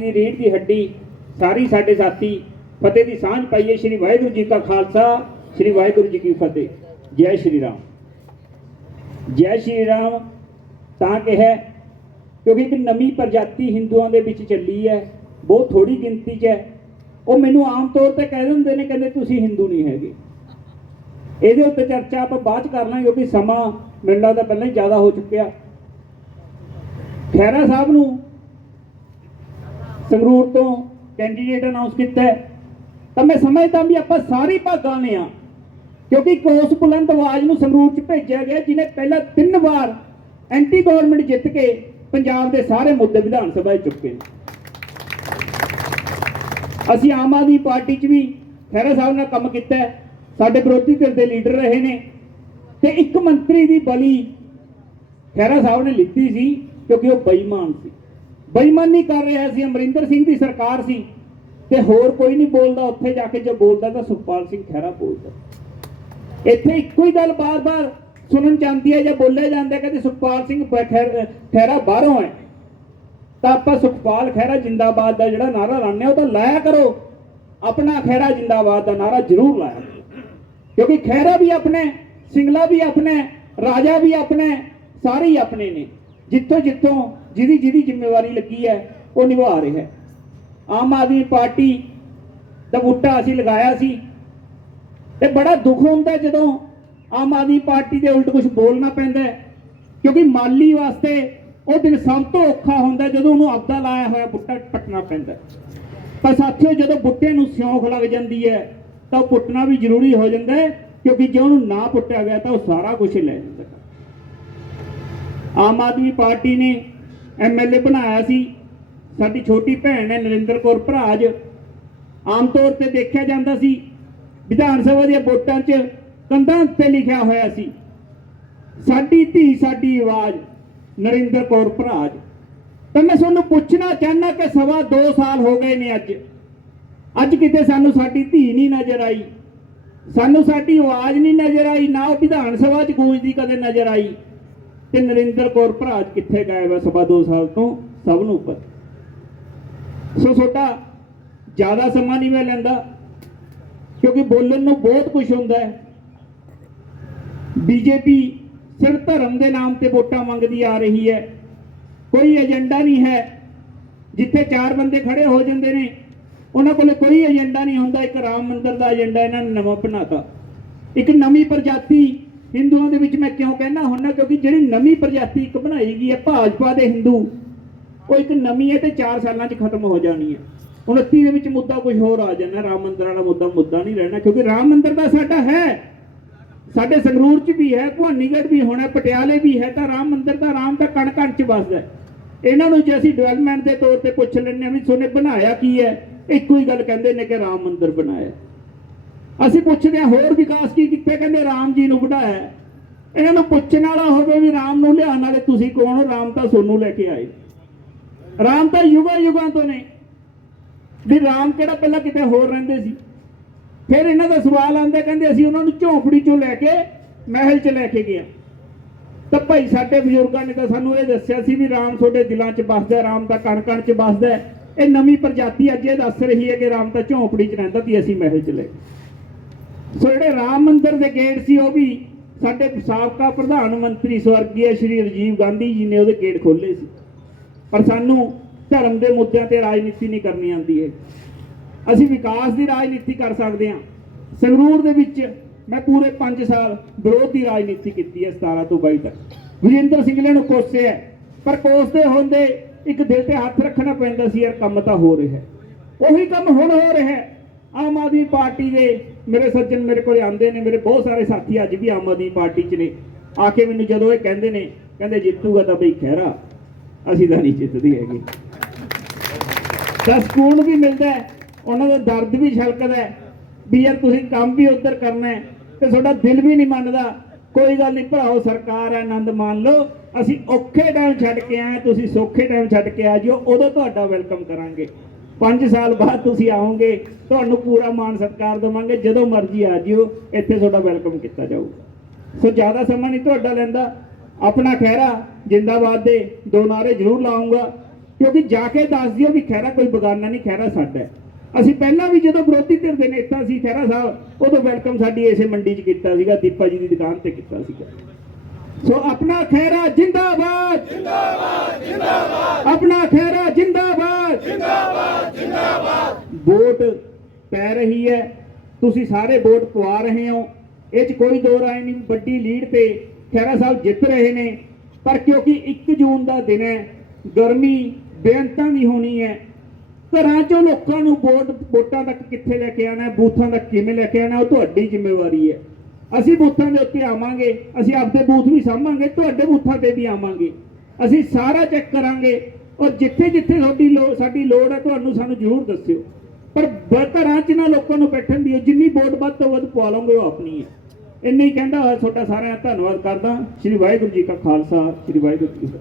ਦੀ ਰੀੜ ਦੀ ਹੱਡੀ, ਸਾਰੀ ਸਾਡੇ ਸਾਥੀ ਫਤਿਹ ਦੀ ਸਾਂਝ ਪਾਈਏ ਸ਼੍ਰੀ ਵਾਹਿਗੁਰੂ ਜੀ ਕਾ ਖਾਲਸਾ, ਸ਼੍ਰੀ ਵਾਹਿਗੁਰੂ ਜੀ ਕੀ ਫਤਿਹ। ਜੈ ਸ਼੍ਰੀ ਰਾਮ। ਜੈ ਸ਼੍ਰੀ ਰਾਮ, ਤਾਂ ਕਿਹਾ, ਕਿਉਂਕਿ ਇੱਕ ਨਵੀਂ ਪ੍ਰਜਾਤੀ ਹਿੰਦੂਆਂ ਦੇ ਵਿੱਚ ਚੱਲੀ ਹੈ, ਬਹੁਤ ਥੋੜੀ ਗਿਣਤੀ 'ਚ ਹੈ। ਉਹ ਮੈਨੂੰ ਆਮ ਤੌਰ ਤੇ ਕਹਿ ਦਿੰਦੇ ਨੇ, ਕਹਿੰਦੇ ਤੁਸੀਂ ਹਿੰਦੂ ਨਹੀਂ ਹੈਗੇ। ਇਹਦੇ ਉੱਤੇ ਚਰਚਾ ਆਪਾਂ ਬਾਅਦ ਚ ਕਰ ਲਾਂਗੇ, ਕਿਉਂਕਿ ਸਮਾਂ ਮੈਨੂੰ ਤਾਂ ਪਹਿਲਾਂ ਹੀ ਜ਼ਿਆਦਾ ਹੋ ਚੁੱਕਿਆ। ਖੈਰਾ ਸਾਹਿਬ ਨੂੰ ਸੰਗਰੂਰ ਤੋਂ ਕੈਂਡੀਡੇਟ ਅਨਾਉਂਸ ਕੀਤਾ ਤਾਂ ਮੈਂ ਸਮਝਦਾ ਵੀ ਆਪਾਂ ਸਾਰੇ ਭਾਗਾਂ ਨੇ ਆ ਕਿਉਂਕਿ ਕੋਸ ਬੁਲੰਦ ਆਵਾਜ਼ ਨੂੰ ਸੰਗਰੂਰ ਚ ਭੇਜਿਆ ਗਿਆ ਜਿਹਨੇ ਪਹਿਲਾਂ ਤਿੰਨ ਵਾਰ ਐਂਟੀ ਗਵਰਨਮੈਂਟ ਜਿੱਤ ਕੇ ਪੰਜਾਬ ਦੇ ਸਾਰੇ ਮੁੱਦੇ ਵਿਧਾਨ ਸਭਾ 'ਚ ਚੁੱਕੇ ਨੇ। ਅਸੀਂ ਆਮ ਆਦਮੀ ਪਾਰਟੀ 'ਚ ਵੀ ਖਹਿਰਾ ਸਾਹਿਬ ਨਾਲ ਕੰਮ ਕੀਤਾ ਸਾਡੇ ਵਿਰੋਧੀ ਧਿਰ ਦੇ ਲੀਡਰ ਰਹੇ ਨੇ। ਤੇ ਇੱਕ ਮੰਤਰੀ ਦੀ ਬਲੀ ਖਹਿਰਾ ਸਾਹਿਬ ਨੇ ਲਿੱਤੀ ਸੀ, ਕਿਉਂਕਿ ਉਹ ਬੇਈਮਾਨ ਸੀ। ਬੇਈਮਾਨੀ ਕਰ ਰਿਹਾ ਸੀ, ਅਮਰਿੰਦਰ ਸਿੰਘ ਦੀ ਸਰਕਾਰ ਸੀ। ਤੇ ਹੋਰ ਕੋਈ ਨਹੀਂ ਬੋਲਦਾ, ਉੱਥੇ ਜਾ ਕੇ ਜੇ ਬੋਲਦਾ ਤਾਂ ਸੁਖਪਾਲ ਸਿੰਘ ਖਹਿਰਾ ਬੋਲਦਾ। ਇੱਥੇ ਇੱਕੋ ਹੀ ਗੱਲ ਬਾਰ-ਬਾਰ ਸੁਣਨ ਜਾਂਦੀ ਹੈ ਜਾਂ ਬੋਲਿਆ ਜਾਂਦਾ ਹੈ ਕਿ ਸੁਖਪਾਲ ਸਿੰਘ ਬ- ਖਹਿਰਾ ਬਾਹਰੋਂ ਹੈ। ਤਾਂ ਆਪਾਂ ਸੁਖਪਾਲ ਖਹਿਰਾ ਜਿੰਦਾਬਾਦ ਦਾ ਜਿਹੜਾ ਨਾਰਾ ਲਾਉਂਦੇ ਹਾਂ, ਉਹ ਤਾਂ ਲਾਇਆ ਕਰੋ। ਆਪਣਾ ਖਹਿਰਾ ਜਿੰਦਾਬਾਦ ਦਾ ਨਾਰਾ ਜ਼ਰੂਰ ਲਾਇਆ ਕਿਉਂਕਿ ਖਹਿਰਾ ਵੀ ਆਪਣੇ, ਸਿੰਗਲਾ ਵੀ ਆਪਣੇ, ਰਾਜਾ ਵੀ ਆਪਣੇ, ਸਾਰੇ ਹੀ ਆਪਣੇ ਨੇ। ਜਿੱਥੋਂ ਜਿੱਥੋਂ ਜਿਹਦੀ ਜਿਹਦੀ ਜ਼ਿੰਮੇਵਾਰੀ ਲੱਗੀ ਹੈ, ਉਹ ਨਿਭਾ ਰਿਹਾ ਹੈ। ਆਮ ਆਦਮੀ ਪਾਰਟੀ ਦਾ ਬੂਟਾ ਅਸੀਂ ਲਗਾਇਆ ਸੀ ਤੇ ਬੜਾ ਦੁੱਖ ਹੁੰਦਾ ਜਦੋਂ ਆਮ ਆਦਮੀ ਪਾਰਟੀ ਦੇ ਉਲਟ ਕੁਝ ਬੋਲਣਾ ਪੈਂਦਾ ਕਿਉਂਕਿ ਮਾਲੀ ਵਾਸਤੇ ਉਹ ਦਿਨ ਸਭ ਤੋਂ ਔਖਾ ਹੁੰਦਾ ਜਦੋਂ ਉਹਨੂੰ ਆਪਦਾ ਲਾਇਆ ਹੋਇਆ ਬੁੱਟਾ ਪੱਟਣਾ ਪੈਂਦਾ ਪਰ ਸਾਥੀਓ, ਜਦੋਂ ਬੁੱਟੇ ਨੂੰ ਸਿਉਂਖ ਲੱਗ ਜਾਂਦੀ ਹੈ, ਤਾਂ ਉਹ ਪੁੱਟਣਾ ਵੀ ਜ਼ਰੂਰੀ ਹੋ ਜਾਂਦਾ ਕਿਉਂਕਿ ਜੇ ਉਹਨੂੰ ਨਾ ਪੁੱਟਿਆ ਗਿਆ ਤਾਂ ਉਹ ਸਾਰਾ ਕੁਝ ਲੈ ਜਾਂਦਾ ਆਮ ਆਦਮੀ ਪਾਰਟੀ ਨੇ ਐਮਐਲਏ ਬਣਾਇਆ ਸੀ। ਸਾਡੀ ਛੋਟੀ ਭੈਣ ਹੈ ਨਰਿੰਦਰ ਕੌਰ ਭਰਾਜ। ਆਮ ਤੌਰ ਤੇ ਦੇਖਿਆ ਜਾਂਦਾ ਸੀ, ਵਿਧਾਨ ਸਭਾ ਦੀਆਂ ਵੋਟਾਂ 'ਚ ਕੰਧਾਂ ਉੱਤੇ ਲਿਖਿਆ ਹੋਇਆ ਸੀ, ਸਾਡੀ ਧੀ, ਸਾਡੀ ਆਵਾਜ਼, ਨਰਿੰਦਰ ਕੌਰ ਭਰਾਜ। ਤਾਂ ਮੈਂ ਤੁਹਾਨੂੰ ਪੁੱਛਣਾ ਚਾਹਨਾ ਕਿ ਸਵਾ 2 ਸਾਲ ਹੋ ਗਏ ਨੇ ਅੱਜ। ਅੱਜ ਕਿਤੇ ਸਾਨੂੰ ਸਾਡੀ ਧੀ ਨਹੀਂ ਨਜ਼ਰ ਆਈ, ਸਾਨੂੰ ਸਾਡੀ ਆਵਾਜ਼ ਨਹੀਂ ਨਜ਼ਰ ਆਈ, ਨਾ ਉਹ ਵਿਧਾਨ ਸਭਾ 'ਚ ਗੂੰਜਦੀ ਕਦੇ ਨਜ਼ਰ ਆਈ। ਤੇ ਨਰਿੰਦਰ ਕੌਰ ਭਰਾਜ ਕਿੱਥੇ ਗਏ ਵਾ ਸਵਾ 2 ਸਾਲ ਤੋਂ? ਸਭ ਨੂੰ ਉੱਪਰ ਸੋ ਛੋਟਾ ਜ਼ਿਆਦਾ ਸਮਾਂ ਨਹੀਂ ਮੈਂ ਲੈਂਦਾ, ਕਿਉਂਕਿ ਬੋਲਣ ਨੂੰ ਬਹੁਤ ਕੁਝ ਹੁੰਦਾ ਹੈ। ਬੀਜੇਪੀ ਸਿਰਫ ਧਰਮ ਦੇ ਨਾਮ ਤੇ ਵੋਟਾਂ ਮੰਗਦੀ ਆ ਰਹੀ ਹੈ। ਕੋਈ ਏਜੰਡਾ ਨਹੀਂ ਹੈ। ਜਿੱਥੇ ਚਾਰ ਬੰਦੇ ਖੜੇ ਹੋ ਜਾਂਦੇ ਨੇ, ਉਹਨਾਂ ਕੋਲ ਕੋਈ ਏਜੰਡਾ ਨਹੀਂ ਹੁੰਦਾ। ਇੱਕ ਰਾਮ ਮੰਦਿਰ ਦਾ ਏਜੰਡਾ ਇਹਨਾਂ ਨੇ ਨਵਾਂ ਬਣਾਤਾ। ਇੱਕ ਨਵੀਂ ਪ੍ਰਜਾਤੀ ਹਿੰਦੂਆਂ ਦੇ ਵਿੱਚ ਮੈਂ ਕਿਉਂ ਕਹਿਣਾ ਹੁੰਦਾ? ਕਿਉਂਕਿ ਜਿਹੜੀ ਨਵੀਂ ਪ੍ਰਜਾਤੀ ਇੱਕ ਬਣਾਈ ਗਈ ਹੈ ਭਾਜਪਾ ਦੇ ਹਿੰਦੂ। ਉਹ ਇੱਕ ਨਵੀਂ ਹੈ ਤੇ 4 ਸਾਲਾਂ 'ਚ ਖਤਮ ਹੋ ਜਾਣੀ ਹੈ। 29 ਦੇ ਵਿੱਚ ਮੁੱਦਾ ਕੁਝ ਹੋਰ ਆ ਜਾਣਾ। ਰਾਮ ਮੰਦਿਰ ਵਾਲਾ ਮੁੱਦਾ ਮੁੱਦਾ ਨਹੀਂ ਰਹਿਣਾ, ਕਿਉਂਕਿ ਰਾਮ ਮੰਦਰ ਦਾ ਸਾਡਾ ਹੈ। ਸਾਡੇ ਸੰਗਰੂਰ 'ਚ ਵੀ ਹੈ, ਭਵਾਨੀਗੜ੍ਹ ਵੀ ਹੋਣਾ, ਪਟਿਆਲੇ ਵੀ ਹੈ, ਤਾਂ ਰਾਮ ਮੰਦਰ ਦਾ ਰਾਮ ਤਾਂ ਕਣ ਕਣ 'ਚ ਵੱਸਦਾ ਇਹਨਾਂ ਨੂੰ ਜੇ ਅਸੀਂ ਡਿਵੈਲਪਮੈਂਟ ਦੇ ਤੌਰ ਤੇ ਪੁੱਛ ਲੈਂਦੇ ਹਾਂ ਵੀ ਸੋਨੇ ਬਣਾਇਆ ਕੀ ਹੈ, ਇੱਕੋ ਹੀ ਗੱਲ ਕਹਿੰਦੇ ਨੇ ਕਿ ਰਾਮ ਮੰਦਰ ਬਣਾਇਆ। ਅਸੀਂ ਪੁੱਛਦੇ ਹਾਂ ਹੋਰ ਵਿਕਾਸ ਕੀ ਕੀਤੇ ਕਹਿੰਦੇ ਰਾਮ ਜੀ ਨੂੰ ਬਣਾਇਆ ਇਹਨਾਂ ਨੂੰ ਪੁੱਛਣ ਵਾਲਾ ਹੋਵੇ ਵੀ ਰਾਮ ਨੂੰ ਲਿਆਉਣ ਵਾਲੇ ਤੁਸੀਂ ਕੌਣ? ਹੋ ਰਾਮ ਤਾਂ ਸੋਨੂੰ ਲੈ ਕੇ ਆਏ। ਰਾਮ ਤਾਂ ਯੁਗਾਂ ਯੁਗਾਂ ਤੋਂ ਨੇ। ਵੀ ਰਾਮ ਕਿਹੜਾ ਪਹਿਲਾਂ ਕਿਤੇ ਹੋਰ ਰਹਿੰਦੇ ਸੀ। ਫਿਰ ਇਹਨਾਂ ਦਾ ਸਵਾਲ ਆਉਂਦਾ, ਕਹਿੰਦੇ ਅਸੀਂ ਉਹਨਾਂ ਨੂੰ ਝੌਂਪੜੀ ਚੋਂ ਲੈ ਕੇ ਮਹਿਲ 'ਚ ਲੈ ਕੇ ਗਿਆ ਤਾਂ ਭਾਈ ਸਾਡੇ ਬਜ਼ੁਰਗਾਂ ਨੇ ਤਾਂ ਸਾਨੂੰ ਇਹ ਦੱਸਿਆ ਸੀ ਵੀ ਰਾਮ ਤੁਹਾਡੇ ਦਿਲਾਂ 'ਚ ਵੱਸਦਾ ਰਾਮ ਦਾ ਕਣ ਕਣ 'ਚ ਵੱਸਦਾ ਇਹ ਨਵੀਂ ਪ੍ਰਜਾਤੀ ਅੱਜ ਇਹ ਦੱਸ ਰਹੀ ਹੈ ਕਿ ਰਾਮ ਤਾਂ ਝੌਂਪੜੀ 'ਚ ਰਹਿੰਦਾ ਸੀ, ਅਸੀਂ ਮਹਿਲ 'ਚ ਲੈ ਸੋ ਜਿਹੜੇ ਰਾਮ ਮੰਦਿਰ ਦੇ ਗੇਟ ਸੀ ਉਹ ਵੀ ਸਾਡੇ ਸਾਬਕਾ ਪ੍ਰਧਾਨ ਮੰਤਰੀ ਸਵਰਗੀ ਸ਼੍ਰੀ ਰਾਜੀਵ ਗਾਂਧੀ ਜੀ ਨੇ ਉਹਦੇ ਗੇਟ ਖੋਲ੍ਹੇ ਸੀ। ਪਰ ਸਾਨੂੰ ਧਰਮ ਦੇ ਮੁੱਦਿਆਂ ਤੇ ਰਾਜਨੀਤੀ ਨਹੀਂ ਕਰਨੀ ਆਉਂਦੀ ਹੈ ਅਸੀਂ ਵਿਕਾਸ ਦੀ ਰਾਜਨੀਤੀ ਕਰ ਸਕਦੇ ਹਾਂ। ਸੰਗਰੂਰ ਦੇ ਵਿੱਚ ਮੈਂ ਪੂਰੇ 5 ਸਾਲ ਵਿਰੋਧ ਦੀ ਰਾਜਨੀਤੀ ਕੀਤੀ ਹੈ 17 ਤੋਂ 22 ਤੱਕ। ਵਿਜੇਂਦਰ ਸਿੰਘਲੇ ਨੂੰ ਕੋਸਿਆ ਹੈ, ਪਰ ਕੋਸਦੇ ਹੁੰਦੇ ਇੱਕ ਦਿਲ ਤੇ ਹੱਥ ਰੱਖਣਾ ਪੈਂਦਾ ਸੀ ਯਾਰ ਕੰਮ ਤਾਂ ਹੋ ਰਿਹਾ ਉਹੀ ਕੰਮ ਹੁਣ ਹੋ ਰਿਹਾ ਆਮ ਆਦਮੀ ਪਾਰਟੀ ਦੇ ਮੇਰੇ ਸੱਜਣ ਮੇਰੇ ਕੋਲ ਆਉਂਦੇ ਨੇ, ਮੇਰੇ ਬਹੁਤ ਸਾਰੇ ਸਾਥੀ ਅੱਜ ਵੀ ਆਮ ਆਦਮੀ ਪਾਰਟੀ 'ਚ ਨੇ। ਆ ਕੇ ਮੈਨੂੰ ਜਦੋਂ ਇਹ ਕਹਿੰਦੇ ਨੇ, ਕਹਿੰਦੇ ਜਿੱਤੂਗਾ ਤਾਂ ਬਈ ਖਹਿਰਾ, ਅਸੀਂ ਤਾਂ ਨਹੀਂ ਜਿੱਤਦੇ ਹੈਗੇ। ਤਾਂ ਸਕੂਨ ਵੀ ਮਿਲਦਾ ਹੈ, ਉਹਨਾਂ ਦਾ ਦਰਦ ਵੀ ਛਲਕਦਾ ਹੈ, ਵੀ ਯਾਰ ਤੁਸੀਂ ਕੰਮ ਵੀ ਉਧਰ ਕਰਨਾ ਹੈ, ਤੇ ਤੁਹਾਡਾ ਦਿਲ ਵੀ ਨਹੀਂ ਮੰਨਦਾ। ਕੋਈ ਗੱਲ ਨਹੀਂ ਭਰਾਓ, ਸਰਕਾਰ ਹੈ, ਆਨੰਦ ਮਾਣ ਲਓ। ਅਸੀਂ ਔਖੇ ਟਾਈਮ ਛੱਡ ਕੇ ਆਏ ਤੁਸੀਂ ਸੌਖੇ ਟਾਈਮ ਛੱਡ ਕੇ ਆ ਜਿਓ, ਉਦੋਂ ਤੁਹਾਡਾ ਵੈਲਕਮ ਕਰਾਂਗੇ। 5 ਸਾਲ ਬਾਅਦ ਤੁਸੀਂ ਆਓਗੇ, ਤੁਹਾਨੂੰ ਪੂਰਾ ਮਾਣ ਸਤਿਕਾਰ ਦੇਵਾਂਗੇ, ਜਦੋਂ ਮਰਜ਼ੀ ਆ ਜਿਓ, ਇੱਥੇ ਤੁਹਾਡਾ ਵੈਲਕਮ ਕੀਤਾ ਜਾਊਗਾ। ਸੋ ਜ਼ਿਆਦਾ ਸਮਾਂ ਨਹੀਂ ਤੁਹਾਡਾ ਲੈਂਦਾ। ਆਪਣਾ ਖਹਿਰਾ ਜਿੰਦਾਬਾਦ ਦੇ ਦੋ ਨਾਰੇ ਜ਼ਰੂਰ ਲਾਉਂਗਾ ਕਿਉਂਕਿ ਜਾ ਕੇ ਦੱਸ ਦਿਓ ਵੀ ਖਹਿਰਾ ਕੋਈ ਬਗਾਨਾ ਨਹੀਂ, ਖਹਿਰਾ ਸਾਡਾ ਅਸੀਂ ਪਹਿਲਾਂ ਵੀ ਜਦੋਂ ਵਿਰੋਧੀ ਧਿਰ ਦੇ ਨੇਤਾ ਸੀ ਖਹਿਰਾ ਸਾਹਿਬ, ਉਦੋਂ ਵੈਲਕਮ ਸਾਡੀ ਇਸੇ ਮੰਡੀ 'ਚ ਕੀਤਾ ਸੀਗਾ, ਦੀਪਾ ਜੀ ਦੀ ਦੁਕਾਨ ਤੇ ਕੀਤਾ ਸੀਗਾ। ਸੋ ਆਪਣਾ ਖਹਿਰਾ ਜਿੰਦਾਬਾਦ ਜਿੰਦਾਬਾਦ ਜਿੰਦਾਬਾਦ। ਆਪਣਾ ਖੈਰਾ ਜਿੰਦਾਬਾਦ ਜਿੰਦਾਬਾਦ ਜਿੰਦਾਬਾਦ ਵੋਟ ਪੈ ਰਹੀ ਹੈ। ਤੁਸੀਂ ਸਾਰੇ ਵੋਟ ਪਵਾ ਰਹੇ ਹੋ। ਇਹ 'ਚ ਕੋਈ ਦੋ ਰਾਏ ਨਹੀਂ, ਵੱਡੀ ਲੀਡ ਤੇ ਖੈਰਾ ਸਾਹਿਬ ਜਿੱਤ ਰਹੇ ਨੇ। ਪਰ ਕਿਉਂਕਿ 1 ਜੂਨ ਦਾ ਦਿਨ ਹੈ, ਗਰਮੀ ਬੇਅੰਤਾਂ ਦੀ ਹੋਣੀ ਹੈ। ਘਰਾਂ ਚੋਂ ਲੋਕਾਂ ਨੂੰ ਵੋਟ, ਵੋਟਾਂ ਤੱਕ ਕਿੱਥੇ ਲੈ ਕੇ ਆਣਾ ਬੂਥਾਂ ਤੱਕ ਕਿਵੇਂ ਲੈ ਕੇ ਆਣਾ ਉਹ ਤੁਹਾਡੀ ਜ਼ਿੰਮੇਵਾਰੀ ਹੈ। ਅਸੀਂ ਬੂਥਾਂ ਦੇ ਉੱਤੇ ਆਵਾਂਗੇ, ਅਸੀਂ ਆਪਦੇ ਬੂਥ ਵੀ ਸਾਂਭਾਂਗੇ, ਤੁਹਾਡੇ ਬੂਥਾਂ ਤੇ ਵੀ ਆਵਾਂਗੇ। ਅਸੀਂ ਸਾਰਾ ਚੈੱਕ ਕਰਾਂਗੇ, ਔਰ ਜਿੱਥੇ ਜਿੱਥੇ ਤੁਹਾਡੀ ਲੋ, ਸਾਡੀ ਲੋੜ ਹੈ, ਤੁਹਾਨੂੰ ਸਾਨੂੰ ਜ਼ਰੂਰ ਦੱਸਿਓ। ਘਰਾਂ 'ਚ ਨਾ ਲੋਕਾਂ ਨੂੰ ਬੈਠਣ ਦਿਓ ਜਿੰਨੀ ਵੋਟ ਵੱਧ ਤੋਂ ਵੱਧ ਪਵਾ ਲਓਗੇ ਉਹ ਆਪਣੀ ਹੈ। ਇੰਨੇ ਹੀ ਕਹਿੰਦਾ ਹੋਇਆ ਤੁਹਾਡਾ ਸਾਰਿਆਂ ਦਾ ਧੰਨਵਾਦ ਕਰਦਾ। ਸ੍ਰੀ ਵਾਹਿਗੁਰੂ ਜੀ ਕਾ ਖਾਲਸਾ, ਸ੍ਰੀ ਵਾਹਿਗੁਰੂ ਜੀ